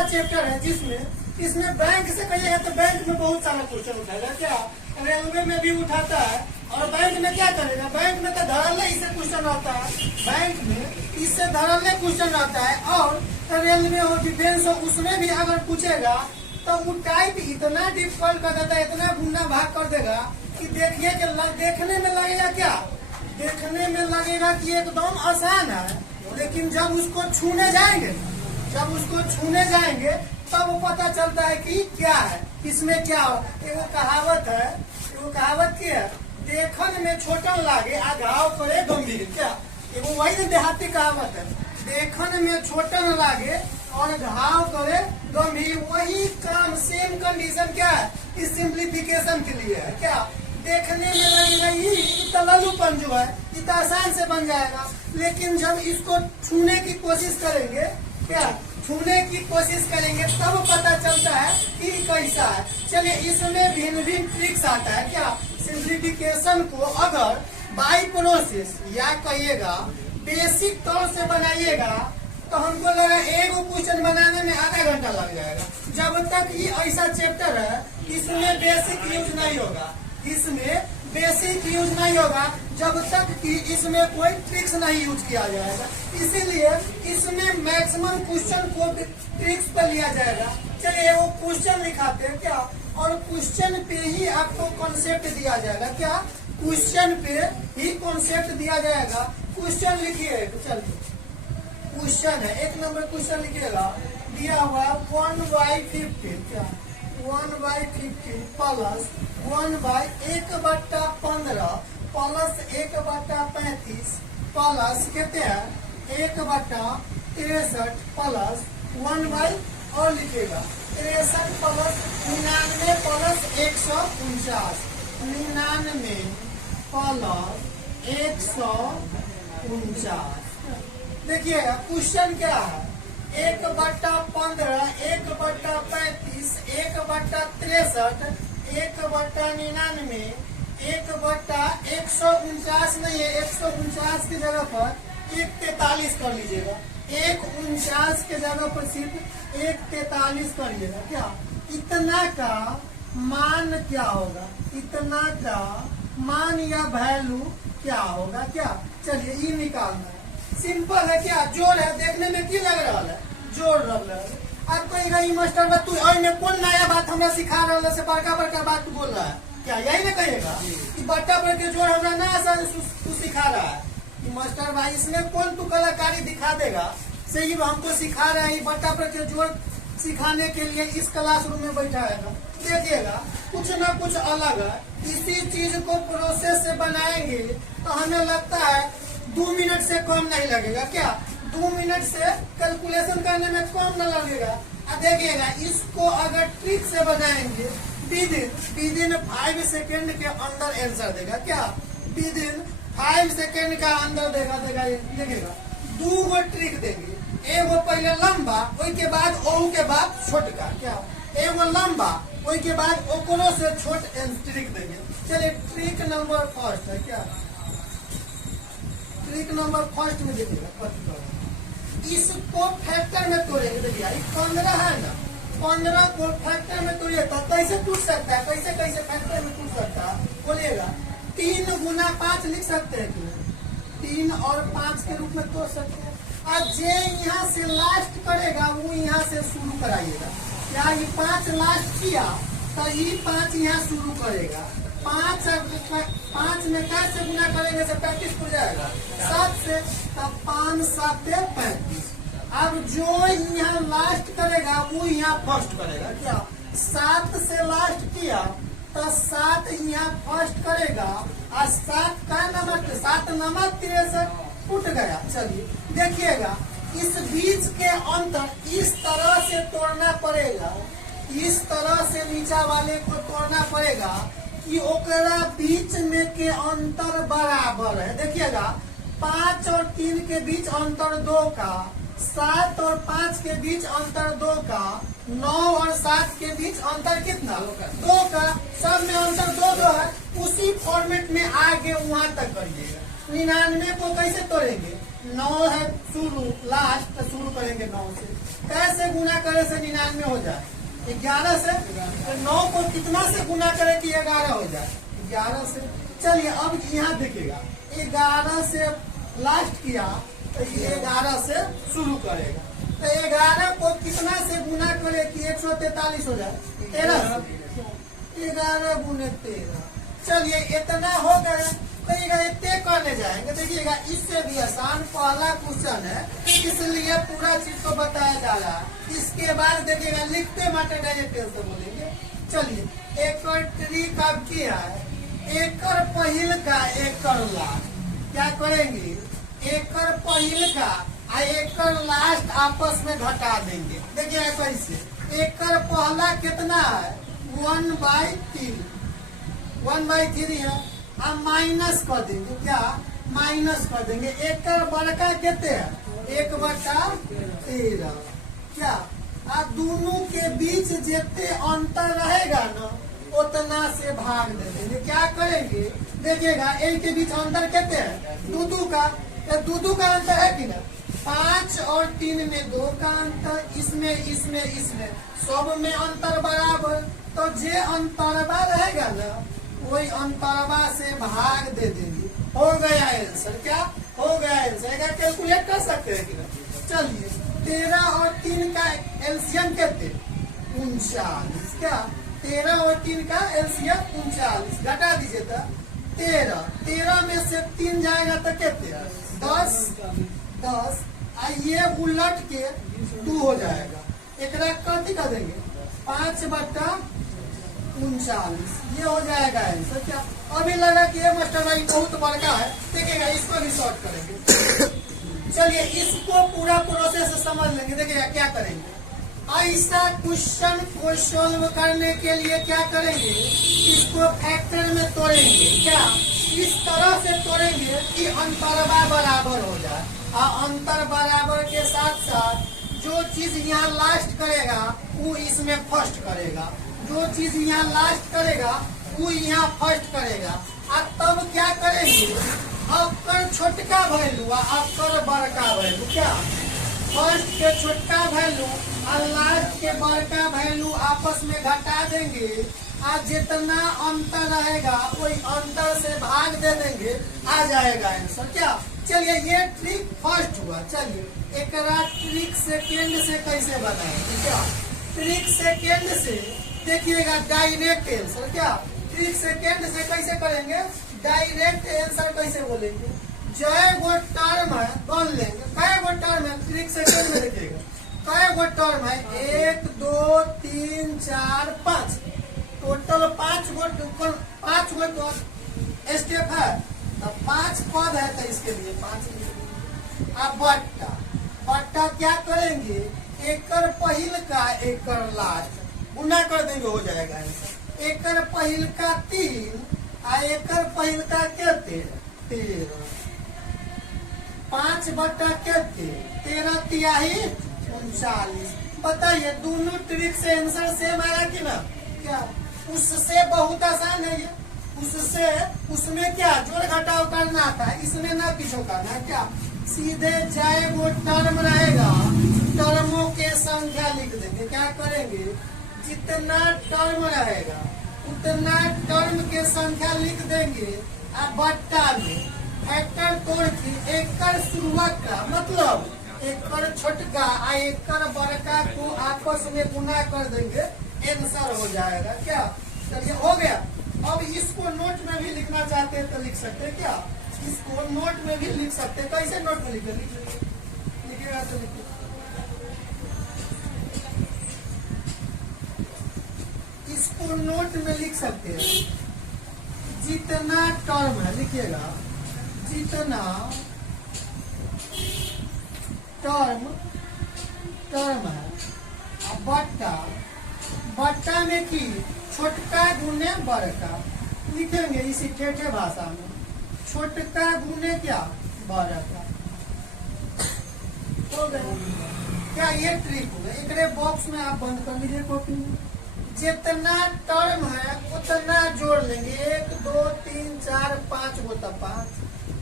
ऐसा चैप्टर है जिसमें इसमें बैंक से कहिएगा तो बैंक में बहुत सारा क्वेश्चन उठाएगा। क्या रेलवे में भी उठाता है और बैंक में क्या करेगा, बैंक में तो धड़ल्ले इससे क्वेश्चन आता है, बैंक में इससे धड़ल्ले क्वेश्चन आता है। और रेलवे हो डिफेंस हो उसमें भी अगर पूछेगा तो वो टाइप इतना डिफिकल्ट कर देता है, इतना गुना भाग कर देगा कि देखिए कि देखने में लगेगा क्या, देखने में लगेगा कि एकदम आसान है, लेकिन जब उसको छूने जाएंगे, जब उसको छूने जाएंगे तब वो पता चलता है कि क्या है, इसमें क्या हो। एगो कहावत है, एगो कहावत की है, देखन में छोटन लागे आ घाव करे गंभीर। क्या एगो वही देहाती कहावत है, देखन में छोटन लागे और घाव करे गंभीर। वही काम सेम कंडीशन क्या है, इस सिंप्लीफिकेशन के लिए है। क्या देखने में लगेगा ये तललूपन जो है इतना आसान से बन जाएगा, लेकिन जब इसको छूने की कोशिश करेंगे, क्या छूने की कोशिश करेंगे तब पता चलता है कि कैसा है। चलिए इसमें भिन्न भिन्न ट्रिक्स आता है। क्या सिंप्लीफिकेशन को अगर बाय प्रोसेस या कहिएगा बेसिक तौर से बनाइएगा तो हमको लगा एक क्वेश्चन बनाने में आधा घंटा लग जाएगा। जब तक ये ऐसा चैप्टर है इसमें बेसिक यूज नहीं होगा, इसमें बेसिक यूज नहीं होगा जब तक कि इसमें कोई ट्रिक्स नहीं यूज किया जाएगा। इसीलिए इसमें मैक्सिमम क्वेश्चन को ट्रिक्स पर लिया जाएगा। चलिए वो क्वेश्चन लिखाते हैं क्या, और क्वेश्चन पे ही आपको कॉन्सेप्ट दिया जाएगा। क्या क्वेश्चन पे ही कॉन्सेप्ट दिया जाएगा। क्वेश्चन लिखिए, चलिए क्वेश्चन है, एक नंबर क्वेश्चन लिखिएगा, दिया हुआ 1/15। क्या 1/15 प्लस 1/1/15 प्लस 1/35 प्लस कितने हैं 1/63 प्लस 1/ और लिखिएगा 63 प्लस 99 प्लस 149, 99 प्लस 149। देखिएगा क्वेश्चन क्या है, 1/15, 1/35, 1/63, 1/99, 1/149 नहीं है, 149 की जगह पर 143 कर लीजिएगा, 149 के जगह पर सिर्फ 143 कर लीजिएगा। क्या इतना का मान क्या होगा, इतना का मान या वैल्यू क्या होगा। क्या चलिए ये निकालना है, सिंपल है। क्या जोड़ है, देखने में की लग रहा है, जोड़ रहा है। अब कहेगा मास्टर बा तू में कौन नया बात हमरा सिखा रहा से बड़का बड़का बात तू बोल रहा है, क्या यही ना कहेगा कि बट्टा पर के जोड़ हमरा ना आसान तू सिखा रहा है कि मास्टर भाई इसमें कौन तू कलाकारी दिखा देगा, से ही हमको सिखा रहा है। बट्टा पर के जोड़ सिखाने के लिए इस क्लासरूम में बैठाएगा, देखिएगा कुछ ना कुछ अलग है। इसी चीज को प्रोसेस से बनाएंगे तो हमें लगता है 2 मिनट से कम नहीं लगेगा। क्या 2 मिनट से कैलकुलेशन करने में कम न लगेगा। देखिएगा इसको अगर ट्रिक से बनाएंगे विदिन 5 सेकेंड के अंदर आंसर देगा। क्या विदिन 5 सेकेंड का अंदर देगा देखिएगा 2 गो ट्रिक देंगे, एगो पहले लंबा ओई के बाद ओ के बाद छोटका। क्या एगो लंबा ओई के बाद ओकरो से छोट ट्रिक देंगे। चलिए ट्रिक नंबर फर्स्ट है। क्या ट्रिक नंबर फर्स्ट में देखिएगा, इसको फैक्टर में तोड़ेंगे। देखिए 15 है ना, 15 को फैक्टर में तोड़िए तो कैसे टूट सकता है, कैसे कैसे फैक्टर में टूट सकता है बोलिएगा। 3 गुना 5 लिख सकते हैं, 3 और 5 के रूप में तोड़ सकते हैं। और जे यहाँ से लास्ट करेगा वो यहाँ से शुरू कराइएगा। या ये 5 लास्ट किया तो ये 5 यहाँ शुरू करेगा। 5 में कैसे गुना करेंगे से 35 हो जाएगा, 7 से, तब 5 7 35। अब जो यहाँ लास्ट करेगा वो यहाँ फर्स्ट करेगा। क्या 7 से लास्ट किया तो 7 यहाँ फर्स्ट करेगा और 7 का नंबर 7 नंबर 63 उठ गया। चलिए देखिएगा इस बीच के अंतर इस तरह से तोड़ना पड़ेगा, इस तरह से नीचा वाले को तोड़ना पड़ेगा कि ओकरा बीच में के अंतर बराबर है। देखिएगा 5 और 3 के बीच अंतर 2 का, 7 और 5 के बीच अंतर 2 का, 9 और 7 के बीच अंतर कितना 2 का, सब में अंतर 2 है। उसी फॉर्मेट में आगे वहां तक करिएगा। 99 को कैसे तोड़ेंगे, 9 है शुरू, लास्ट तो शुरू करेंगे 9 से। कैसे गुना करे से 99 हो जाए? 11 से। तो 9 को कितना से गुना करे कि 11 हो जाए? 11 से। चलिए अब यहाँ देखिएगा, 11 से लास्ट किया तो ये 11 से शुरू करेगा। तो 11 को कितना से गुना करे कि 143 हो जाए? 13 से। 11 गुने 13। चलिए इतना हो गया। कहिएगा इतने करने जाएंगे। देखिएगा इससे भी आसान पहला क्वेश्चन है, इसलिए पूरा चीज को बताया जा रहा है। इसके बाद देखिएगा लिखते माटे डायरेक्ट से बोलेंगे। चलिए एकर ट्रिक अब क्या है? एकर पहिल का एकर लास्ट क्या करेंगे? एकर पहिल का आ एकर लास्ट आपस में घटा देंगे। देखिए कैसे? एकर पहला कितना है? 1/3। 1/3 है। हम माइनस कर देंगे। क्या माइनस कर देंगे? एकर बड़का कितने है? 1/13। क्या आप दोनों के बीच जितने अंतर रहेगा ना उतना से भाग दे देंगे। क्या करेंगे? देखिएगा एक के बीच अंतर कितने है? 2 का। दो का अंतर है कि ना? 5 और 3 में 2 का अंतर, इसमें सब में अंतर बराबर। तो जे अंतरवा रहेगा ना वही अंतरवा से भाग दे देंगे। हो गया आंसर। क्या हो गया आंसर? कैलकुलेट कर सकते हैं कि ना? चलिए 13 और 3 का एलसीएम कितने? 39। क्या 13 और 3 का एलसीएम 39? घटा दीजिए तो 13 में से 3 जाएगा तो कितने? 10। ये उलट के 2 हो जाएगा। एक कथी कर देंगे? 5/39 ये हो जाएगा आंसर। क्या अभी लगा कि ये मास्टर भाई बहुत बड़का है, देखिएगा इसको भी सॉल्व करेंगे। चलिए इसको पूरा प्रोसेस समझ लेंगे। देखिएगा क्या करेंगे? ऐसा क्वेश्चन को सोल्व करने के लिए क्या करेंगे? इसको फैक्टर में तोड़ेंगे। क्या इस तरह से तोड़ेंगे कि अंतरवा बराबर हो जाए। और अंतर बराबर के साथ साथ जो चीज यहाँ लास्ट करेगा वो इसमें फर्स्ट करेगा, जो चीज यहाँ लास्ट करेगा वो यहाँ फर्स्ट करेगा। और तब क्या करेंगे? अक्कर छोटका वैल्यू और अक्कर बड़का वैल्यू। क्या फर्स्ट के छोटका वैल्यू और लास्ट के बड़का वैल्यू आपस में घटा देंगे। और जितना अंतर रहेगा वही अंतर से भाग दे देंगे, आ जाएगा आंसर। क्या चलिए ये ट्रिक फर्स्ट हुआ। चलिए एक ट्रिक सेकेंड से कैसे बनाएंगे? क्या ट्रिक सेकेंड से देखिएगा डायरेक्ट आंसर। क्या ट्रिक सेकेंड से कैसे करेंगे? डायरेक्ट आंसर कैसे बोलेंगे? जय गो टर्म है गन लेंगे। कै गो टर्म है? ट्रिक सेकेंड में देखिएगा कै गो टर्म है? 1 2 3 4 5 टोटल 5 गो स्टेप है। 5 पद है तो इसके लिए 5। अब बट्टा क्या करेंगे? एकर पहिल का एकर लास्ट गुना कर देंगे, हो जाएगा आंसर। एकर पहिल का 3 और एकर पहिल का कितने? 13। 5/कितने? 13 तिहाई 39। बताइए दोनों ट्रिक से आंसर सेम आया कि ना? क्या उससे बहुत आसान है ये। उसमें क्या जोड़ घटाव करना था, इसमें ना पीछो करना है। क्या सीधे चाहे वो टर्म रहेगा टर्मों के संख्या लिख देंगे। क्या करेंगे? जितना टर्म रहेगा उतना टर्म के संख्या लिख देंगे। अब बट्टा में फैक्टर तोड़ के एकर शुरुआत का मतलब एकर छोटका और एकर बड़का को आपस में गुना कर देंगे, आंसर हो जाएगा। क्या चलिए हो गया। अब इसको नोट में भी लिखना चाहते हैं तो लिख सकते हैं। क्या इसको नोट में भी लिख सकते हैं। कैसे नोट में लिखिएगा तो लिखिए। इसको नोट में लिख सकते हैं। जितना टर्म है लिखिएगा, जितना टर्म है। बट्टा में की छोटका गुने बड़का लिखेंगे इसी ठेठे भाषा में। छोटका गुने क्या? बड़का। हो गया। क्या ये ट्रिक हो गया? एक बॉक्स में आप बंद कर लीजिए कॉपी में। जितना टर्म है उतना जोड़ लेंगे। 1 2 3 4 5 गो तो 5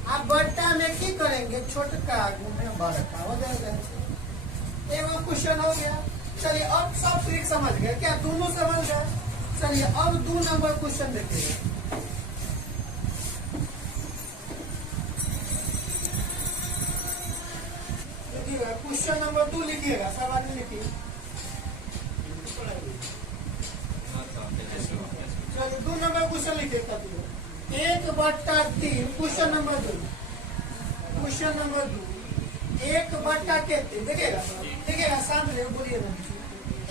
आप बट्टा में की करेंगे, छोटका गुने बड़का हो जाएगा। एगो क्वेश्चन हो गया। चलिए अब सब ट्रिक समझ गए क्या? दोनों समझ गए। चलिए अब 2 नंबर क्वेश्चन देखिए। लिखिएगा क्वेश्चन नंबर 2 लिखिएगा, सब आदमी लिखिए। चलिए 2 नंबर क्वेश्चन लिखिएगा। 1/3 क्वेश्चन नंबर 2। क्वेश्चन नंबर 2 1/3 देखिएगा, देखिएगा सामने बोलिए ना।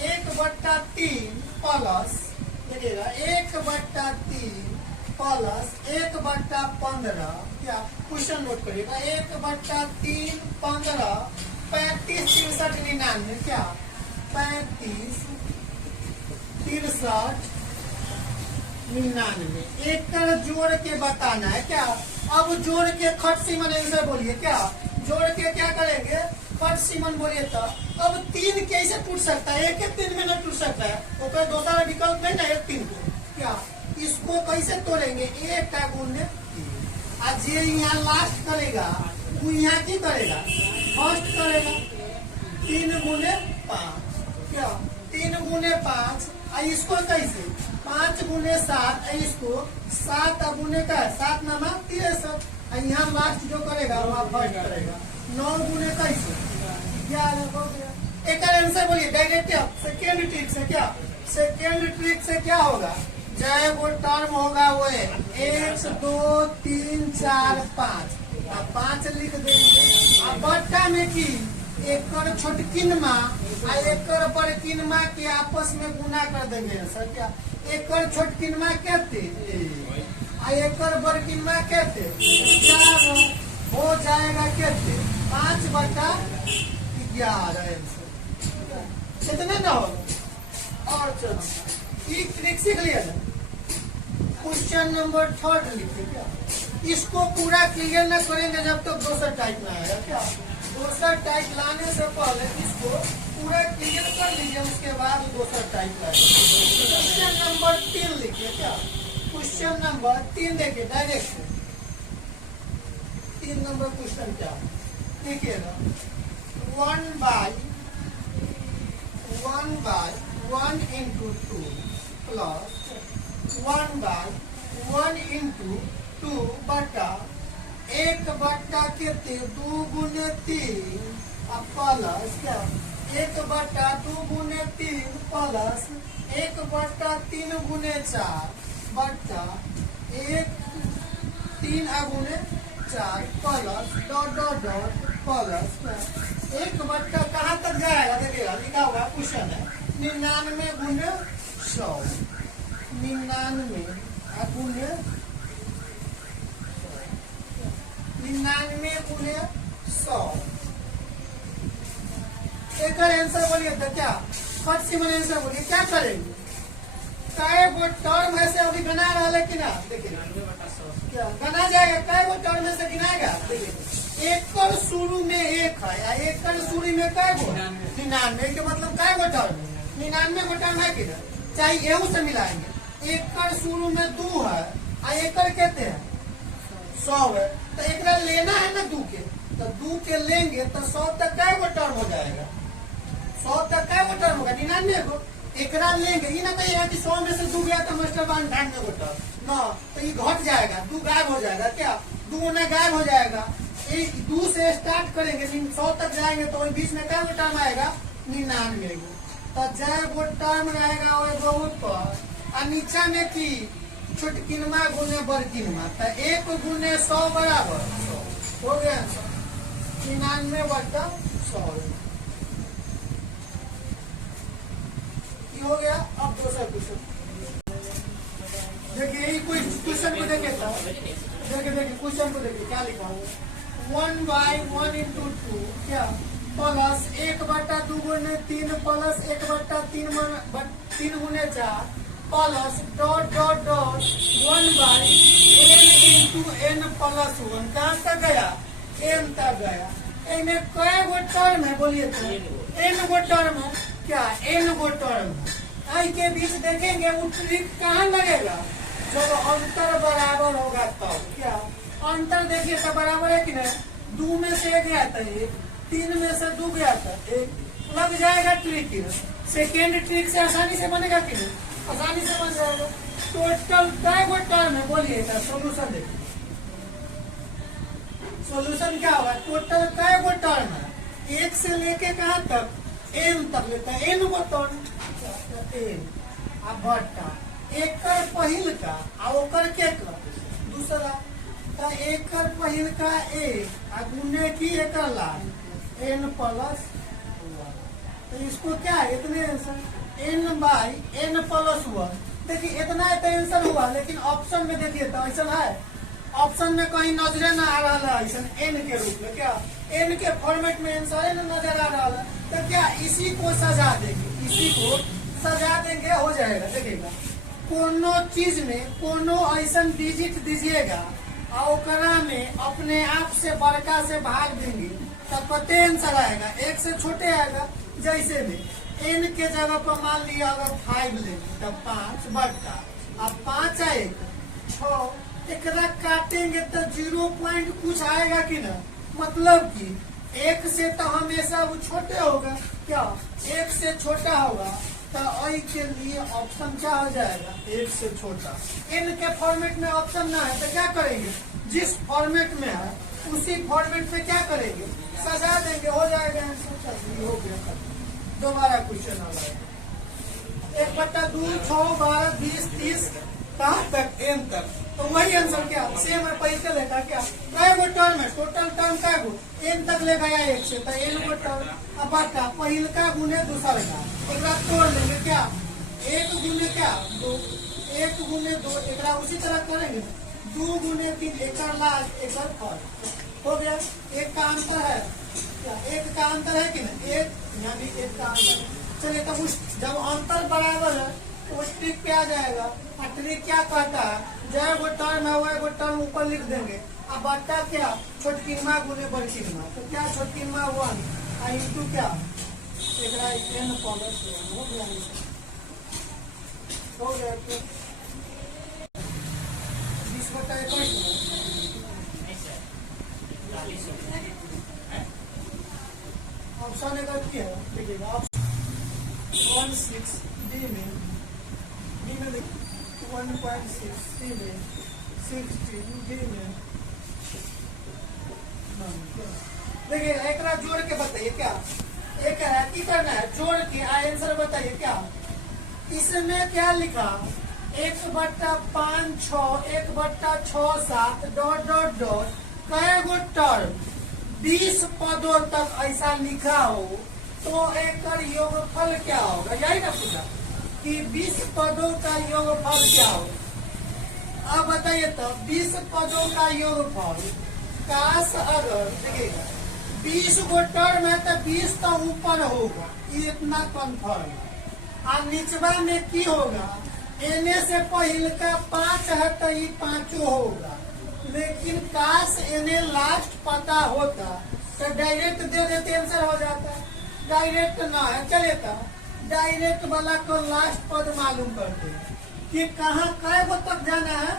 1/3 प्लस, देखिएगा 1/3 प्लस 1/15। क्या क्वेश्चन नोट करिएगा। 1/3 15 35 63 99। क्या 35 63 99। एक जोड़ के बताना है क्या? अब जोड़ के खट सीमन ऐसे बोलिए। क्या जोड़ के क्या करेंगे? खट सीमन बोलिए। तो अब 3 कैसे टूट सकता है? एक 3 में न टूट सकता है, तो दूसरा विकल्प नहीं ना 1 3 को। क्या इसको कैसे तोड़ेंगे? 1 का गुने 3। आज जे यहाँ लास्ट करेगा वो यहाँ की करेगा? फर्स्ट करेगा। 3 गुने 5। क्या 3 गुने 5। इसको कैसे? 5 गुने 7। इसको 7 गुने का 7 नामा 63। यहाँ लास्ट जो करेगा वहाँ फर्स्ट करेगा। 9 गुने कैसे? 11 हो गया। एक आंसर बोलिए डायरेक्ट। सेकेंड ट्रिक से क्या? सेकेंड ट्रिक से क्या होगा? चाहे वो टर्म होगा वो 1 2 3 4 5। अब 5 लिख देंगे। अब बट्टा में की एकर छोटकिन माँ आ एकर बड़किन माँ के आपस में गुना कर देंगे सर। क्या एकर छोटकिन माँ कहते आ एकर बड़किन माँ कहते 11 हो जाएगा। कहते 5/11। कितने ना होगा? और चलो ये ट्रिक सीख लिया था। क्वेश्चन नंबर 3 लिखिए। क्या इसको पूरा क्लियर न करेंगे जब तक दूसरा टाइप ना आएगा। क्या दूसरा टाइप लाने से पहले इसको पूरा क्लियर कर लीजिए, उसके बाद दूसरा टाइप लाइए। क्वेश्चन नंबर 3 लिखिए। क्या क्वेश्चन नंबर 3 देखिए डायरेक्ट। 3 नंबर क्वेश्चन क्या देखिएगा। 1/1 into 2 प्लस 1/1 into 2 बटा 1/2 गुने 3 प्लस क्या 1/2 गुने 3 प्लस 1/3 गुने 4 बटा 3 गुने 4 plus dot dot dot plus 1/, कहाँ तक जाएगा? देखिएगा लिखा हुआ क्वेश्चन है 99 गुने 100। 99 गुने 100। एक आंसर बोलिए तो क्या फट सिमन आंसर बोलिए। क्या करेंगे? काय वो टर्म ऐसे अभी बना रहा है कि ना? देखिए क्या बना जाएगा? काय वो टर्म ऐसे गिनाएगा? देखिए एकड़ शुरू में 1 है, एकड़ शुरू में काय गो 99 के मतलब काय गो टर्म 99 गो टर्म है कि ना? चाहे एहू से मिलाएंगे। एकड़ शुरू में 2 है, एकड़ कहते हैं 100 है, तो एक लेना है ना 2 के, तो 2 के लेंगे तो 100 तक काय गो टर्म हो जाएगा? 100 तक काय गो टर्म होगा? 99 गो। एकरा लेंगे ये ना कहिएगा कि 100 में से 2 गया तो मास्टर 98 गो टर्म ना, तो ये घट जाएगा, 2 गायब हो जाएगा। क्या 2 ना गायब हो जाएगा? 2 से स्टार्ट करेंगे 100 तक जाएंगे तो बीच में क्या टर्म आएगा? 99 गो। तो जय वो टर्म रहेगा वो ऊपर और नीचा में की छोटकिनमा गुने बड़किनमा, तो 1 गुने 100 बराबर 100 हो गया। 99/100 हो गया। अब दूसरा क्वेश्चन देखिए, यही कोई क्वेश्चन को देखिए क्वेश्चन को देखिए क्या लिखा हुआ 1/1 into 2 क्या प्लस 1/2 गुने 3 प्लस 1/3 गुने 4 plus dot dot dot 1/n into n plus 1। कहाँ तक गया? n तक गया। इनमें कई गो टर्म है बोलिए तो? n गो टर्म है। क्या n गो टर्म आई के बीच देखेंगे वो ट्रिक कहाँ लगेगा? जब अंतर बराबर होगा तब। क्या अंतर देखिए तो बराबर है कि नहीं, 2 में से 1 गया था 1, 3 में से 2 गया था 1, लग जाएगा ट्रिक। सेकेंड ट्रिक से आसानी से बनेगा कि नहीं, आसानी से बन जाएगा। टोटल कै गो टर्म है बोलिएगा, सोल्यूशन देखिए। सोल्यूशन क्या होगा, टोटल कै गो टर्म है, 1 से लेके कहाँ तक, n तक लेता है, n गो टर्म n अब बट्टा एकर पहिल का आ ओकर के का दूसरा, तो एकर पहिल का एक आ गुने की एकर लाभ n प्लस 1। तो इसको क्या है, इतने answer n by n plus 1। देखिए इतना तो आंसर हुआ, लेकिन ऑप्शन में देखिए तो ऐसा है, ऑप्शन में कहीं नजरे न आ रहा है ऐसा n के रूप में, क्या n के फॉर्मेट में आंसर न नजर आ रहा है, तो क्या इसी को सजा देंगे, इसी को सजा देंगे, हो जाएगा। देखिएगा कोनो चीज में कोनो ऐसा डिजिट दीजिएगा और ओकरा में अपने आप से बड़का से भाग देंगे तब पते आंसर आएगा, 1 से छोटे आएगा। जैसे में n के जगह पर मान लिया अगर 5 लेंगे तब 5 बट्टा, अब 5 1 6, एकरा काटेंगे तो 0 पॉइंट कुछ आएगा कि ना, मतलब कि 1 से तो हमेशा वो छोटे होगा, क्या 1 से छोटा होगा, तो आई के लिए ऑप्शन क्या हो जाएगा, 1 से छोटा। n के फॉर्मेट में ऑप्शन ना है तो क्या करेंगे, जिस फॉर्मेट में है उसी फॉर्मेट में क्या करेंगे, सजा देंगे, हो जाएगा आंसर। हो गया, दोबारा क्वेश्चन आ जाएगा 1/2 6 12 20 30 कहाँ तक, n तक, तो वही आंसर क्या सेम है, पैसे लेगा क्या, कै गो टर्म है, टोटल टर्म कै गो, n तक ले गया 1 से, तो n गो टर्म। अब बटा पहिल का गुने दूसर का, एक तोड़ लेंगे, क्या 1 गुने क्या 2, 1 गुने 2, एक उसी तरह करेंगे, 2 गुने 3, एक लास्ट एक फर्स्ट, हो गया। एक का अंतर है, क्या एक का अंतर है कि नहीं, एक यानी एक का अंतर। चलिए तब उस जब अंतर बराबर है तो उस ट्रिक पे आ जाएगा, और ट्रिक क्या कहता है, जय गो टर्म है वह गो टर्म ऊपर लिख देंगे, अब बट्टा क्या छोटकिनमा गुने बड़किनमा, तो क्या छोटकिनमा 1 इंटू क्या n प्लस 1, हो गया, हो गया 20/21। ऑप्शन एक क्या है, देखिएगा ऑप्शन 16 डी में 1.6, सी में 16, डी में। देखिए एक जोड़ के बताइए, क्या एक है करना है, जोड़ के आंसर बताइए, क्या इसमें क्या लिखा, 1/5 6 1/6 7 डॉट डॉट डॉट कै गो टर्म 20 पदों तक ऐसा लिखा हो तो एक योगफल क्या होगा, यही ना पूछा कि 20 पदों का योगफल क्या होगा। अब बताइए तो 20 पदों का योगफल काश अगर देखिएगा 20 गो टर्म है तो 20 तो ऊपर होगा, ये इतना कन्फर्म है। और निचवा में की होगा, एने से पहले का 5 है तो ये 5 होगा, लेकिन काश इन्हें लास्ट पता होता तो डायरेक्ट दे देते आंसर हो जाता, डायरेक्ट ना है। चलिए तो डायरेक्ट वाला को लास्ट पद मालूम करते कि कहाँ कै गो तक जाना है,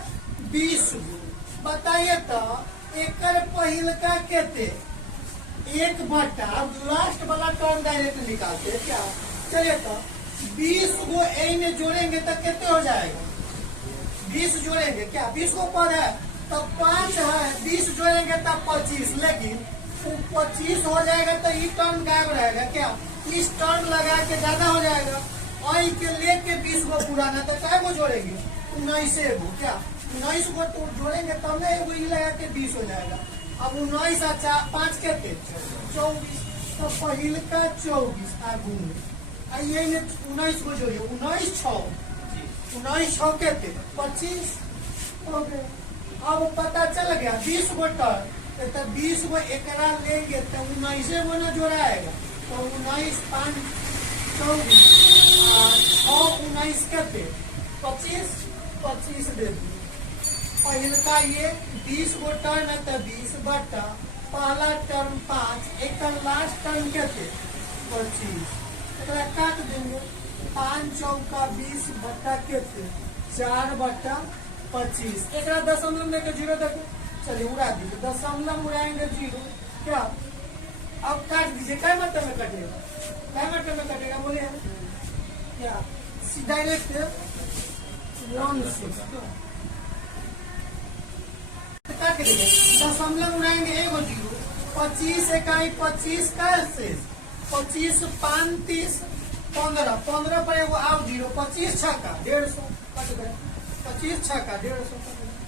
20 गो। बताइए तो एकर पहिल का केते 1 बट्टा, अब लास्ट वाला टर्म डायरेक्ट निकालते क्या। चलिए तो 20 गो ए में जोड़ेंगे तो कितने हो जाएगा, 20 जोड़ेंगे, क्या 20 गो पद है तो 5 है, 20 जोड़ेंगे तब 25, लेकिन 25 हो जाएगा तो ये टर्म गायब रहेगा, क्या इस टर्म लगा के ज्यादा हो जाएगा, और के लेके 20 गो पुराना तो क्या गो जोड़ेंगे, 19 गो, क्या 19 गो तो जोड़ेंगे तब ना एगो लगा के 20 हो जाएगा। अब 19 अच्छा 5 के 24, तो पहिल का 24 आगू में ये 19 को जोड़िए, 19 6 के 25 हो गए। अब पता चल गया 20 गो टर्म, तो 20 गो एकरा लेंगे तो 19 गो न जोड़ाएगा, तो 19 5 24 6 19 के 25 दे दिए। पहले का ये 20 गो टर्म है तो 20 बट्टा पहला टर्म 5, एक लास्ट टर्म के 25, काट देंगे, 5 चौका 20 बट्टा के 4/25, एक दशमलव लेके 0 देखो चलिए उड़ा दीजिए, दशमलव उड़ाएंगे 0, क्या अब काट दीजिए, क्या मतलब में कटेगा, क्या मतलब में कटेगा बोलिए, क्या डायरेक्ट 16 काट दीजिए, दशमलव उड़ाएंगे 1 0, 25 इकाई 25 का शेष, 25 5 30 15, 15 पर एगो आओ 0, 25 छक्का 150 कट गए, 25 छक्का 150 कट गए।